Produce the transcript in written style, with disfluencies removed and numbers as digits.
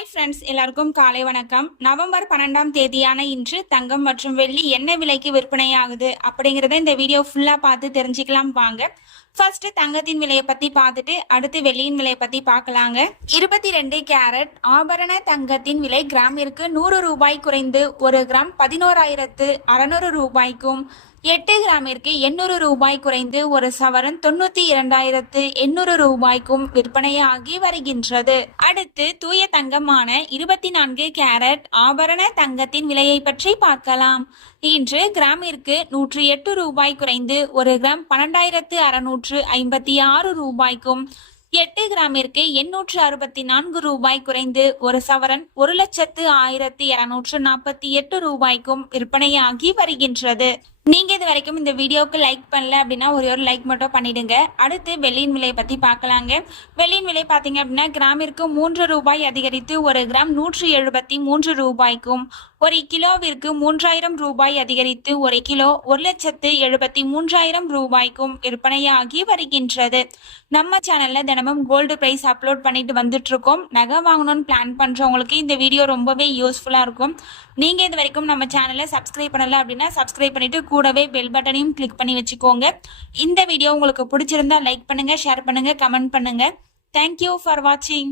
Hi friends, எல்லாருக்கும் காலை வணக்கம். நவம்பர் 12ஆம் தேதியான இன்று தங்கம் மற்றும் வெள்ளி என்ன விலைக்கு விற்பனையாகுது அப்படிங்கிறத இந்த வீடியோ ஃபுல்லா பார்த்து தெரிஞ்சுக்கலாம் வாங்க. ஃபர்ஸ்ட் தங்கத்தின் விலையை பத்தி பார்த்துட்டு அடுத்து வெள்ளியின் விலையை பத்தி பார்க்கலாங்க. 22 கேரட் ஆபரண தங்கத்தின் விலை கிராமிற்கு 100 ரூபாய் குறைந்து 1 கிராம் 11,600 ரூபாய்க்கும், 8 கிராமிற்கு 800 ரூபாய் குறைந்து 1 சவரன் 92,800 ரூபாய்க்கும் விற்பனையாகி வருகின்றது. அடுத்து தூய தங்கமான 24 கேரட் ஆபரண தங்கத்தின் விலையை பற்றி பார்க்கலாம். இன்று கிராமிற்கு 108 ரூபாய் குறைந்து 1 கிராம் 12,656 ரூபாய்க்கும், 8 கிராமிற்கு 864 ரூபாய் குறைந்து 1 சவரன் 1,01,248 ரூபாய்க்கும் விற்பனையாகி வருகின்றது. நீங்க இது வரைக்கும் இந்த வீடியோக்கு லைக் பண்ணல அப்படின்னா ஒரு லைக் மட்டும் பண்ணிடுங்க. அடுத்து வெள்ளியின் விலை பத்தி பார்க்கலாங்க. வெள்ளியின் விலை பாத்தீங்க அப்படின்னா கிராமிற்கு 3 ரூபாய் அதிகரித்து 1 கிராம் 173 ரூபாய்க்கும், 1 கிலோவிற்கு 3000 ரூபாய் அதிகரித்து 1 கிலோ 1,73,000 ரூபாய்க்கும் விற்பனையாகி வருகின்றது. நம்ம சேனல்ல தினமும் கோல்டு பிரைஸ் அப்லோட் பண்ணிட்டு வந்துட்டு இருக்கோம். நகை வாங்கணும்னு பிளான் பண்றவங்களுக்கு இந்த வீடியோ ரொம்பவே யூஸ்ஃபுல்லா இருக்கும். நீங்க இது வரைக்கும் நம்ம சேனலை சப்ஸ்கிரைப் பண்ணல அப்படின்னா சப்ஸ்கிரைப் பண்ணிட்டு கூடவே பெல் பட்டனையும் கிளிக் பண்ணி வச்சுக்கோங்க. இந்த வீடியோ உங்களுக்கு பிடிச்சிருந்தா லைக் பண்ணுங்க, ஷேர் பண்ணுங்க, கமெண்ட் பண்ணுங்க. தேங்க்யூ ஃபார் வாட்சிங்.